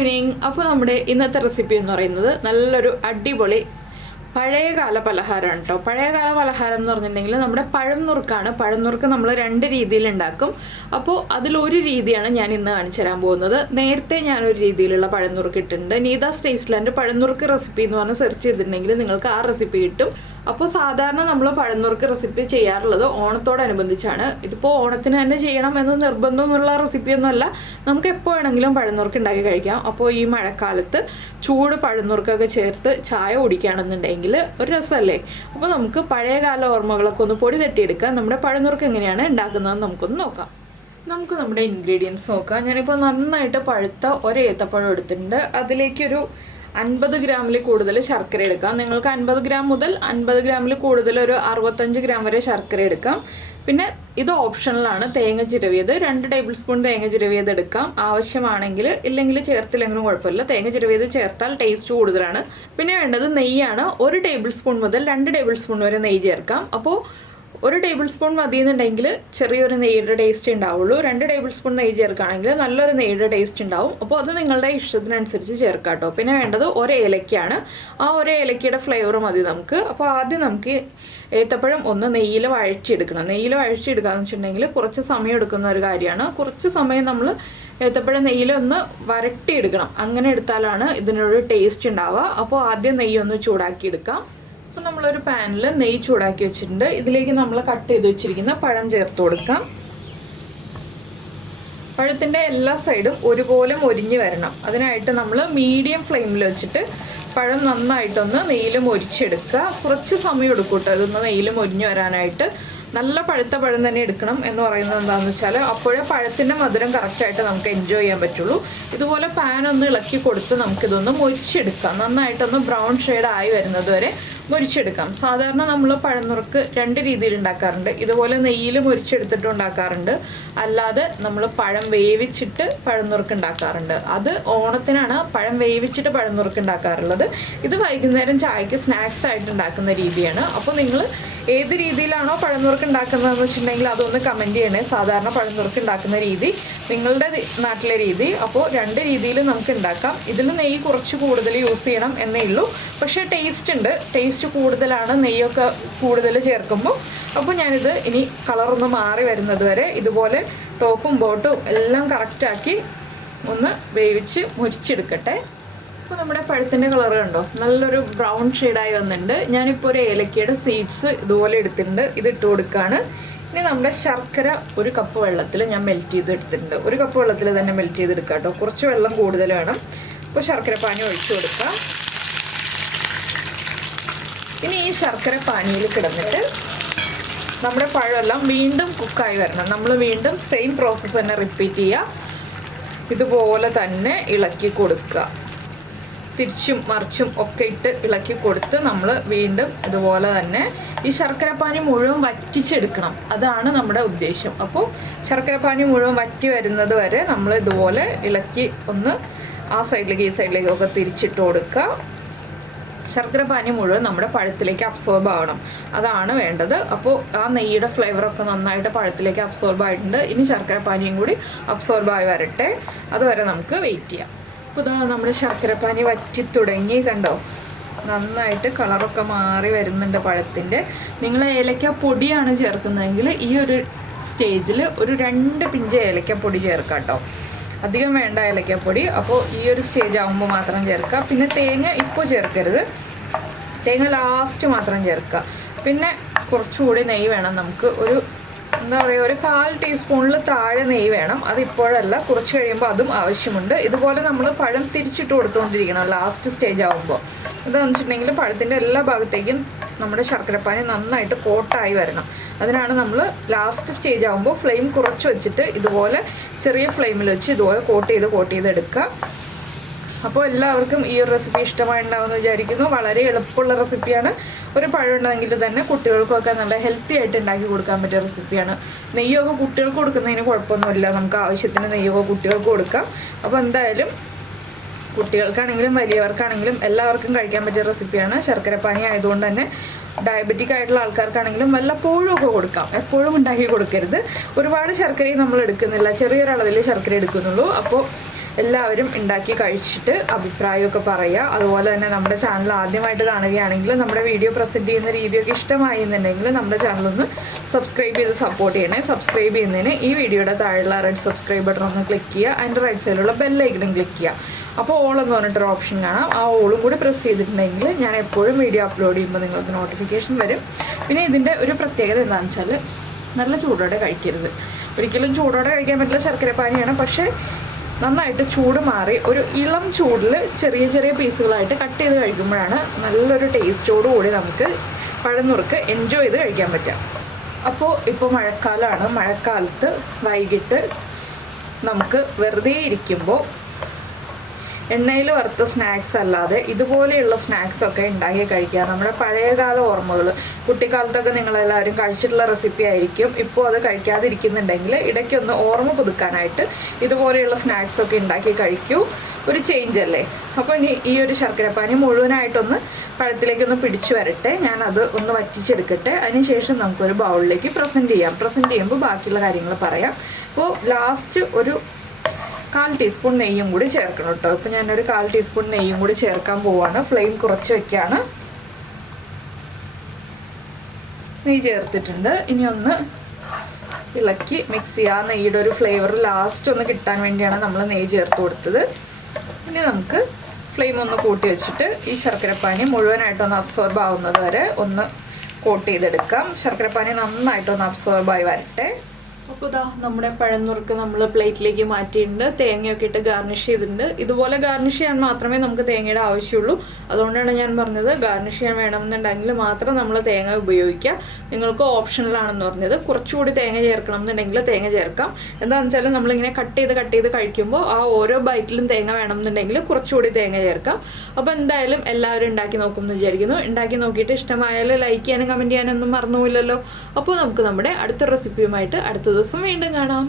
Good evening. അപ്പോൾ നമ്മുടെ ഇന്നത്തെ റെസിപ്പി എന്ന് പറയുന്നത് നല്ലൊരു അടിപൊളി പഴയകാല പലഹാരമാണ് ട്ടോ. പഴയകാല പലഹാരം എന്ന് പറഞ്ഞിട്ടുണ്ടെങ്കിൽ നമ്മുടെ പഴം നുറുക്കാണ്. പഴം നുറുക്ക് നമ്മൾ രണ്ട് രീതിയിൽ ഉണ്ടാക്കും. അപ്പോൾ അതിലൊരു രീതിയാണ് ഞാൻ ഇന്ന് കാണിച്ചു തരാൻ പോകുന്നത്. നേരത്തെ ഞാനൊരു രീതിയിലുള്ള പഴം നുറുക്ക് ഇട്ടിട്ടുണ്ട്. നീതാസ് ടേസ്റ്റ്ലാൻഡ് പഴം നുറുക്ക് റെസിപ്പി എന്ന് പറഞ്ഞ് സെർച്ച് ചെയ്തിട്ടുണ്ടെങ്കിൽ നിങ്ങൾക്ക് ആ റെസിപ്പി കിട്ടും. അപ്പോൾ സാധാരണ നമ്മൾ പഴംനുറുക്ക് റെസിപ്പി ചെയ്യാറുള്ളത് ഓണത്തോടനുബന്ധിച്ചാണ്. ഇതിപ്പോൾ ഓണത്തിന് തന്നെ ചെയ്യണം എന്ന് നിർബന്ധമൊന്നുള്ള റെസിപ്പിയൊന്നുമല്ല. നമുക്ക് എപ്പോൾ വേണമെങ്കിലും പഴംനുറുക്ക് ഉണ്ടാക്കി കഴിക്കാം. അപ്പോൾ ഈ മഴക്കാലത്ത് ചൂട് പഴംനുറുക്കൊക്കെ ചേർത്ത് ചായ കുടിക്കുകയാണെന്നുണ്ടെങ്കിൽ ഒരു രസമല്ലേ. അപ്പോൾ നമുക്ക് പഴയകാല ഓർമ്മകളൊക്കെ ഒന്ന് പൊടി തട്ടിയെടുക്കാം. നമ്മുടെ പഴംനുറുക്ക് എങ്ങനെയാണ് ഉണ്ടാക്കുന്നതെന്ന് നമുക്കൊന്ന് നോക്കാം. നമുക്ക് നമ്മുടെ ഇൻഗ്രീഡിയൻസ് നോക്കാം. ഞാനിപ്പോൾ നന്നായിട്ട് പഴുത്ത ഒരു ഏത്തപ്പഴം എടുത്തിട്ടുണ്ട്. അതിലേക്കൊരു 50 ഗ്രാമിൽ കൂടുതൽ ശർക്കര എടുക്കാം. നിങ്ങൾക്ക് 50 ഗ്രാം മുതൽ 50 ഗ്രാമിൽ കൂടുതൽ ഒരു 65 ഗ്രാം വരെ ശർക്കര എടുക്കാം. പിന്നെ ഇത് ഓപ്ഷണലാണ്. തേങ്ങ ചിരവിയത് 2 ടേബിൾ സ്പൂൺ തേങ്ങ ചിരവിയത് എടുക്കാം ആവശ്യമാണെങ്കിൽ. ഇല്ലെങ്കിൽ ചേർത്തില്ലെങ്കിലും കുഴപ്പമില്ല. തേങ്ങ ചിരവിയത് ചേർത്താൽ ടേസ്റ്റ് കൂടുതലാണ്. പിന്നെ വേണ്ടത് നെയ്യാണ്. 1 ടേബിൾ സ്പൂൺ മുതൽ 2 ടേബിൾ സ്പൂൺ വരെ നെയ്യ് ചേർക്കാം. അപ്പോൾ 1 ടേബിൾ സ്പൂൺ മതി എന്നുണ്ടെങ്കിൽ ചെറിയൊരു നെയ്യുടെ ടേസ്റ്റ് ഉണ്ടാവുള്ളൂ. 2 ടേബിൾ സ്പൂൺ നെയ്യ് ചേർക്കുകയാണെങ്കിൽ നല്ലൊരു നെയ്യുടെ ടേസ്റ്റ് ഉണ്ടാവും. അപ്പോൾ അത് നിങ്ങളുടെ ഇഷ്ടത്തിനനുസരിച്ച് ചേർക്കാം കേട്ടോ. പിന്നെ വേണ്ടത് ഒരു ഏലക്കയാണ്. ആ ഒരു ഏലക്കയുടെ ഫ്ലേവർ മതി നമുക്ക്. അപ്പോൾ ആദ്യം നമുക്ക് ഏത്തപ്പഴം ഒന്ന് നെയ്യിൽ വഴച്ചെടുക്കണം. നെയ്യിൽ വഴച്ചെടുക്കാന്ന് വെച്ചിട്ടുണ്ടെങ്കിൽ കുറച്ച് സമയം എടുക്കുന്ന ഒരു കാര്യമാണ്. കുറച്ച് സമയം നമ്മൾ ഏത്തപ്പഴം നെയ്യിലൊന്ന് വരട്ടിയെടുക്കണം. അങ്ങനെ എടുത്താലാണ് ഇതിനൊരു ടേസ്റ്റ് ഉണ്ടാവുക. അപ്പോൾ ആദ്യം നെയ്യൊന്ന് ചൂടാക്കി എടുക്കാം. അപ്പോൾ നമ്മളൊരു പാനിൽ നെയ്യ് ചൂടാക്കി വെച്ചിട്ടുണ്ട്. ഇതിലേക്ക് നമ്മൾ കട്ട് ചെയ്ത് വെച്ചിരിക്കുന്ന പഴം ചേർത്ത് കൊടുക്കാം. പഴത്തിൻ്റെ എല്ലാ സൈഡും ഒരുപോലെ മൊരിഞ്ഞ് വരണം. അതിനായിട്ട് നമ്മൾ മീഡിയം ഫ്ലെയിമിൽ വെച്ചിട്ട് പഴം നന്നായിട്ടൊന്ന് നെയ്യിൽ മൊരിച്ചെടുക്കുക. കുറച്ച് സമയം എടുക്കും കേട്ടോ ഇതൊന്ന് നെയ്യിൽ മൊരിഞ്ഞ് വരാനായിട്ട്. നല്ല പഴുത്ത പഴം തന്നെ എടുക്കണം എന്ന് പറയുന്നത് എന്താണെന്ന് വെച്ചാൽ അപ്പോഴേ പഴത്തിൻ്റെ മധുരം കറക്റ്റായിട്ട് നമുക്ക് എൻജോയ് ചെയ്യാൻ പറ്റുള്ളൂ. ഇതുപോലെ പാൻ ഒന്ന് ഇളക്കി കൊടുത്ത് നമുക്കിതൊന്ന് മൊരിച്ചെടുക്കാം. നന്നായിട്ടൊന്ന് ബ്രൗൺ ഷെയ്ഡ് ആയി വരുന്നത് വരെ മൊരിച്ചെടുക്കാം. സാധാരണ നമ്മൾ പഴംനുറുക്ക് 2 രീതിയിൽ ഉണ്ടാക്കാറുണ്ട്. ഇതുപോലെ നെയ്യിൽ മൊരിച്ചെടുത്തിട്ട് ഉണ്ടാക്കാറുണ്ട്. അല്ലാതെ നമ്മൾ പഴം വേവിച്ചിട്ട് പഴംനുറുക്ക് ഉണ്ടാക്കാറുണ്ട്. അത് ഓണത്തിനാണ് പഴം വേവിച്ചിട്ട് പഴംനുറുക്ക് ഉണ്ടാക്കാറുള്ളത്. ഇത് വൈകുന്നേരം ചായക്ക് സ്നാക്സ് ആയിട്ട് ഉണ്ടാക്കുന്ന രീതിയാണ്. അപ്പോൾ നിങ്ങൾ ഏത് രീതിയിലാണോ പഴംനുറുക്ക് ഉണ്ടാക്കുന്നതെന്ന് വെച്ചിട്ടുണ്ടെങ്കിൽ അതൊന്ന് കമൻറ്റ് ചെയ്യണേ. സാധാരണ പഴംനുറുക്ക് ഉണ്ടാക്കുന്ന രീതി, നിങ്ങളുടെ നാട്ടിലെ രീതി. അപ്പോൾ 2 രീതിയിൽ നമുക്ക് ഉണ്ടാക്കാം. ഇതിൽ നെയ്യ് കുറച്ച് കൂടുതൽ യൂസ് ചെയ്യണം എന്നേ ഉള്ളൂ. പക്ഷേ ടേസ്റ്റ് ഉണ്ട്. ടേസ്റ്റ് കൂടുതലാണ് നെയ്യൊക്കെ കൂടുതൽ ചേർക്കുമ്പോൾ. അപ്പോൾ ഞാനിത് ഇനി കളറൊന്ന് മാറി വരുന്നത് വരെ ഇതുപോലെ ടോപ്പും ബോട്ടും എല്ലാം കറക്റ്റാക്കി ഒന്ന് വേവിച്ച് മുരിച്ചെടുക്കട്ടെ. അപ്പോൾ നമ്മുടെ പഴത്തിൻ്റെ കളർ കണ്ടോ നല്ലൊരു ബ്രൗൺ ഷെയ്ഡായി വന്നിട്ടുണ്ട്. ഞാനിപ്പോൾ ഒരു ഏലക്കയുടെ സീഡ്സ് ഇതുപോലെ എടുത്തിട്ടുണ്ട്. ഇത് ഇട്ട് കൊടുക്കുകയാണ്. ഇനി നമ്മുടെ ശർക്കര 1 കപ്പ് വെള്ളത്തിൽ ഞാൻ മെൽറ്റ് ചെയ്ത് എടുത്തിട്ടുണ്ട്. 1 കപ്പ് വെള്ളത്തിൽ തന്നെ മെൽറ്റ് ചെയ്തെടുക്കാം കേട്ടോ. കുറച്ച് വെള്ളം കൂടുതൽ വേണം. അപ്പോൾ ശർക്കര പാനി ഒഴിച്ചു കൊടുക്കാം. ഇനി ഈ ശർക്കര പാനിയിൽ കിടന്നിട്ട് നമ്മുടെ പഴമെല്ലാം വീണ്ടും കുക്കായി വരണം. നമ്മൾ വീണ്ടും സെയിം പ്രോസസ്സ് തന്നെ റിപ്പീറ്റ് ചെയ്യുക. ഇതുപോലെ തന്നെ ഇളക്കി കൊടുക്കുക. തിരിച്ചും മറിച്ചും ഒക്കെ ഇട്ട് ഇളക്കി കൊടുത്ത് നമ്മൾ വീണ്ടും ഇതുപോലെ തന്നെ ഈ ശർക്കരപ്പാനി മുഴുവൻ വറ്റിച്ചെടുക്കണം. അതാണ് നമ്മുടെ ഉദ്ദേശം. അപ്പോൾ ശർക്കരപ്പാനി മുഴുവൻ വറ്റി വരുന്നത് വരെ നമ്മൾ ഇതുപോലെ ഇളക്കി ഒന്ന് ആ സൈഡിലേക്ക് ഈ സൈഡിലേക്കൊക്കെ തിരിച്ചിട്ട് കൊടുക്കുക. ശർക്കരപ്പാനി മുഴുവൻ നമ്മുടെ പഴത്തിലേക്ക് അബ്സോർബ് ആവണം. അതാണ് വേണ്ടത്. അപ്പോൾ ആ നെയ്യുടെ ഫ്ലേവറൊക്കെ നന്നായിട്ട് പഴത്തിലേക്ക് അബ്സോർബ് ആയിട്ടുണ്ട്. ഇനി ശർക്കരപ്പാനിയും കൂടി അബ്സോർബായി വരട്ടെ. അതുവരെ നമുക്ക് വെയിറ്റ് ചെയ്യാം. അപ്പോൾ ഇതാ നമ്മുടെ ശർക്കരപ്പാനി വറ്റി തുടങ്ങി. കണ്ടോ നന്നായിട്ട് കളറൊക്കെ മാറി വരുന്നുണ്ട് പഴത്തിൻ്റെ. നിങ്ങൾ ഏലക്ക പൊടിയാണ് ചേർക്കുന്നതെങ്കിൽ ഈ ഒരു സ്റ്റേജിൽ ഒരു 2 പിഞ്ച് ഏലക്കപ്പൊടി ചേർക്കാം കേട്ടോ. അധികം വേണ്ട ഏലക്കപ്പൊടി. അപ്പോൾ ഈ ഒരു സ്റ്റേജ് ആകുമ്പോൾ മാത്രം ചേർക്കുക. പിന്നെ തേങ്ങ ഇപ്പോൾ ചേർക്കരുത്. തേങ്ങ ലാസ്റ്റ് മാത്രം ചേർക്കുക. പിന്നെ കുറച്ചുകൂടി നെയ്യ് വേണം നമുക്ക്. ഒരു എന്താ പറയുക ഒരു 1/4 ടീസ്പൂണിൽ താഴെ നെയ്യ് വേണം. അതിപ്പോഴല്ല, കുറച്ച് കഴിയുമ്പോൾ അതും ആവശ്യമുണ്ട്. ഇതുപോലെ നമ്മൾ പഴം തിരിച്ചിട്ട് കൊടുത്തുകൊണ്ടിരിക്കണം ലാസ്റ്റ് സ്റ്റേജ് ആകുമ്പോൾ. എന്താണെന്ന് വെച്ചിട്ടുണ്ടെങ്കിൽ പഴത്തിൻ്റെ എല്ലാ ഭാഗത്തേക്കും നമ്മുടെ ശർക്കരപ്പാനി നന്നായിട്ട് കോട്ടായി വരണം. അതിനാണ് നമ്മൾ ലാസ്റ്റ് സ്റ്റേജ് ആകുമ്പോൾ ഫ്ലെയിം കുറച്ച് വെച്ചിട്ട് ഇതുപോലെ ചെറിയ ഫ്ലെയിമിൽ വെച്ച് ഇതുപോലെ കോട്ട് ചെയ്ത് എടുക്കുക. അപ്പോൾ എല്ലാവർക്കും ഈ ഒരു റെസിപ്പി ഇഷ്ടമായിട്ടുണ്ടാവുമെന്ന് വിചാരിക്കുന്നു. വളരെ എളുപ്പമുള്ള റെസിപ്പിയാണ്. ഒരു പഴം ഉണ്ടെങ്കിൽ തന്നെ കുട്ടികൾക്കൊക്കെ നല്ല ഹെൽത്തി ആയിട്ട് ഉണ്ടാക്കി കൊടുക്കാൻ പറ്റിയ റെസിപ്പിയാണ്. നെയ്യൊക്കെ കുട്ടികൾക്ക് കൊടുക്കുന്നതിന് കുഴപ്പമൊന്നുമില്ല. നമുക്ക് ആവശ്യത്തിന് നെയ്യൊക്കെ കുട്ടികൾക്ക് കൊടുക്കാം. അപ്പോൾ എന്തായാലും കുട്ടികൾക്കാണെങ്കിലും വലിയവർക്കാണെങ്കിലും എല്ലാവർക്കും കഴിക്കാൻ പറ്റിയ റെസിപ്പിയാണ്. ശർക്കരപ്പാനി ആയതുകൊണ്ട് തന്നെ ഡയബറ്റിക് ആയിട്ടുള്ള ആൾക്കാർക്കാണെങ്കിലും വല്ലപ്പോഴും ഒക്കെ കൊടുക്കാം. എപ്പോഴും ഉണ്ടാക്കി കൊടുക്കരുത്. ഒരുപാട് ശർക്കരയും നമ്മൾ എടുക്കുന്നില്ല. ചെറിയൊരളവിൽ ശർക്കര എടുക്കുന്നുള്ളൂ. അപ്പോൾ എല്ലാവരും ഉണ്ടാക്കി കഴിച്ചിട്ട് അഭിപ്രായമൊക്കെ പറയുക. അതുപോലെ തന്നെ നമ്മുടെ ചാനൽ ആദ്യമായിട്ട് കാണുകയാണെങ്കിൽ നമ്മുടെ വീഡിയോ പ്രസൻറ്റ് ചെയ്യുന്ന രീതിയൊക്കെ ഇഷ്ടമായി എന്നുണ്ടെങ്കിൽ നമ്മുടെ ചാനലൊന്ന് സബ്സ്ക്രൈബ് ചെയ്ത് സപ്പോർട്ട് ചെയ്യണേ. സബ്സ്ക്രൈബ് ചെയ്യുന്നതിന് ഈ വീഡിയോയുടെ താഴെയുള്ള റെഡ് സബ്സ്ക്രൈബ് ബട്ടൺ ഒന്ന് ക്ലിക്ക് ചെയ്യുക. അതിൻ്റെ റൈറ്റ് സൈഡിലുള്ള ബെല്ലൈക്കണും ക്ലിക്ക് ചെയ്യുക. അപ്പോൾ ഓൾ എന്ന് പറഞ്ഞിട്ടൊരു ഓപ്ഷൻ കാണാം. ആ ഓളും കൂടി പ്രസ് ചെയ്തിട്ടുണ്ടെങ്കിൽ ഞാൻ എപ്പോഴും വീഡിയോ അപ്ലോഡ് ചെയ്യുമ്പോൾ നിങ്ങൾക്ക് നോട്ടിഫിക്കേഷൻ വരും. പിന്നെ ഇതിൻ്റെ ഒരു പ്രത്യേകത എന്താണെന്ന് വെച്ചാൽ നല്ല ചൂടോടെ കഴിക്കരുത്. ഒരിക്കലും ചൂടോടെ കഴിക്കാൻ പറ്റില്ല ശർക്കരപ്പാനിയാണ്. പക്ഷേ നന്നായിട്ട് ചൂട് മാറി ഒരു ഇളം ചൂടിൽ ചെറിയ ചെറിയ പീസുകളായിട്ട് കട്ട് ചെയ്ത് കഴിക്കുമ്പോഴാണ് നല്ലൊരു ടേസ്റ്റോടുകൂടി നമുക്ക് പഴനുറുക്ക് എൻജോയ് ചെയ്ത് കഴിക്കാൻ പറ്റുക. അപ്പോൾ ഇപ്പോൾ മഴക്കാലമാണ്. മഴക്കാലത്ത് വൈകിട്ട് നമുക്ക് വെറുതെ ഇരിക്കുമ്പോൾ എണ്ണയിൽ വറുത്ത സ്നാക്സ് അല്ലാതെ ഇതുപോലെയുള്ള സ്നാക്സൊക്കെ ഉണ്ടാക്കി കഴിക്കുക. നമ്മുടെ പഴയകാല ഓർമ്മകൾ, കുട്ടിക്കാലത്തൊക്കെ നിങ്ങളെല്ലാവരും കഴിച്ചിട്ടുള്ള റെസിപ്പി ആയിരിക്കും. ഇപ്പോൾ അത് കഴിക്കാതിരിക്കുന്നുണ്ടെങ്കിൽ ഇടയ്ക്കൊന്ന് ഓർമ്മ പുതുക്കാനായിട്ട് ഇതുപോലെയുള്ള സ്നാക്സൊക്കെ ഉണ്ടാക്കി കഴിക്കൂ. ഒരു ചേഞ്ച് അല്ലേ. അപ്പോൾ ഇനി ഈ ഒരു ശർക്കരപ്പാനി മുഴുവനായിട്ടൊന്ന് പഴത്തിലേക്കൊന്ന് പിടിച്ചു വരട്ടെ. ഞാനത് ഒന്ന് വറ്റിച്ചെടുക്കട്ടെ. അതിനുശേഷം നമുക്കൊരു ബൗളിലേക്ക് പ്രസൻറ്റ് ചെയ്യാം. പ്രസൻറ്റ് ചെയ്യുമ്പോൾ ബാക്കിയുള്ള കാര്യങ്ങൾ പറയാം. അപ്പോൾ ലാസ്റ്റ് ഒരു 1/4 ടീസ്പൂൺ നെയ്യും കൂടി ചേർക്കണം കേട്ടോ. ഇപ്പോൾ ഞാനൊരു 1/4 ടീസ്പൂൺ നെയ്യും കൂടി ചേർക്കാൻ പോവാണ്. ഫ്ലെയിം കുറച്ച് വെക്കുകയാണ്. നെയ്യ് ചേർത്തിട്ടുണ്ട്. ഇനി ഒന്ന് ഇളക്കി മിക്സ് ചെയ്യുക. നെയ്യുടെ ഒരു ഫ്ലേവർ ലാസ്റ്റ് ഒന്ന് കിട്ടാൻ വേണ്ടിയാണ് നമ്മൾ നെയ്യ് ചേർത്ത് കൊടുത്തത്. ഇനി നമുക്ക് ഫ്ലെയിം ഒന്ന് കൂട്ടി വെച്ചിട്ട് ഈ ശർക്കരപ്പാനി മുഴുവനായിട്ടൊന്ന് അബ്സോർബ് ആവുന്നത് വരെ ഒന്ന് കോട്ട് ചെയ്തെടുക്കാം. ശർക്കരപ്പാനി നന്നായിട്ടൊന്ന് അബ്സോർബായി വരട്ടെ. അപ്പോൾ ഇതാ നമ്മുടെ പഴനുറുക്ക് നമ്മൾ പ്ലേറ്റിലേക്ക് മാറ്റിയിട്ടുണ്ട്. തേങ്ങയൊക്കെ ഇട്ട് ഗാർണിഷ് ചെയ്തിട്ടുണ്ട്. ഇതുപോലെ ഗാർണിഷ് ചെയ്യാൻ മാത്രമേ നമുക്ക് തേങ്ങയുടെ ആവശ്യമുള്ളൂ. അതുകൊണ്ടാണ് ഞാൻ പറഞ്ഞത് ഗാർണിഷ് ചെയ്യാൻ വേണമെന്നുണ്ടെങ്കിൽ മാത്രം നമ്മൾ തേങ്ങ ഉപയോഗിക്കുക. നിങ്ങൾക്ക് ഓപ്ഷനിലാണെന്ന് പറഞ്ഞത്. കുറച്ചുകൂടി തേങ്ങ ചേർക്കണം എന്നുണ്ടെങ്കിൽ തേങ്ങ ചേർക്കാം. എന്താണെന്ന് വെച്ചാൽ നമ്മളിങ്ങനെ കട്ട് ചെയ്ത് കഴിക്കുമ്പോൾ ആ ഓരോ ബൈറ്റിലും തേങ്ങ വേണമെന്നുണ്ടെങ്കിൽ കുറച്ചുകൂടി തേങ്ങ ചേർക്കാം. അപ്പോൾ എന്തായാലും എല്ലാവരും ഉണ്ടാക്കി നോക്കുമെന്ന് വിചാരിക്കുന്നു. ഉണ്ടാക്കി നോക്കിയിട്ട് ഇഷ്ടമായാൽ ലൈക്ക് ചെയ്യാനും കമൻറ്റ് ചെയ്യാനൊന്നും മറന്നുപോയില്ലല്ലോ. അപ്പോൾ നമുക്ക് നമ്മുടെ അടുത്ത റെസിപ്പിയുമായിട്ട് അടുത്ത ദിവസം വീണ്ടും കാണാം.